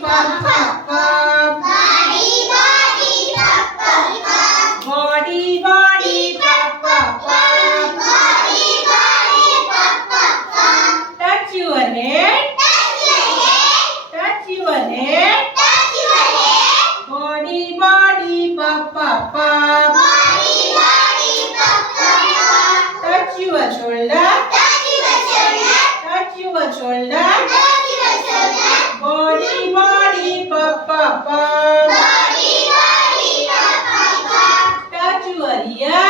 puff, puff, puff. Body, body, puff, puff, puff. Touch your head. Touch your head. Body, body, puff, puff, puff. Touch your shoulder. Touch your shoulder. Body, body, puff, puff, puff. Touch your ear.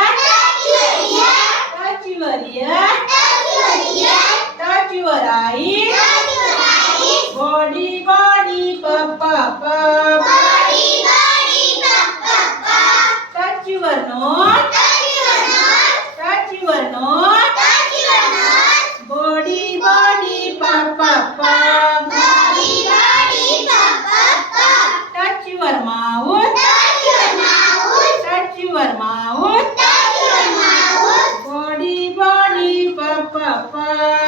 Touch your ear. Touch your eye. Body, body, puff, puff, puff. Touch your nose. Touch your nose. Body, body, puff, puff, puff. Touch your mouth. Touch your mouth. Body, body, puff, puff, puff.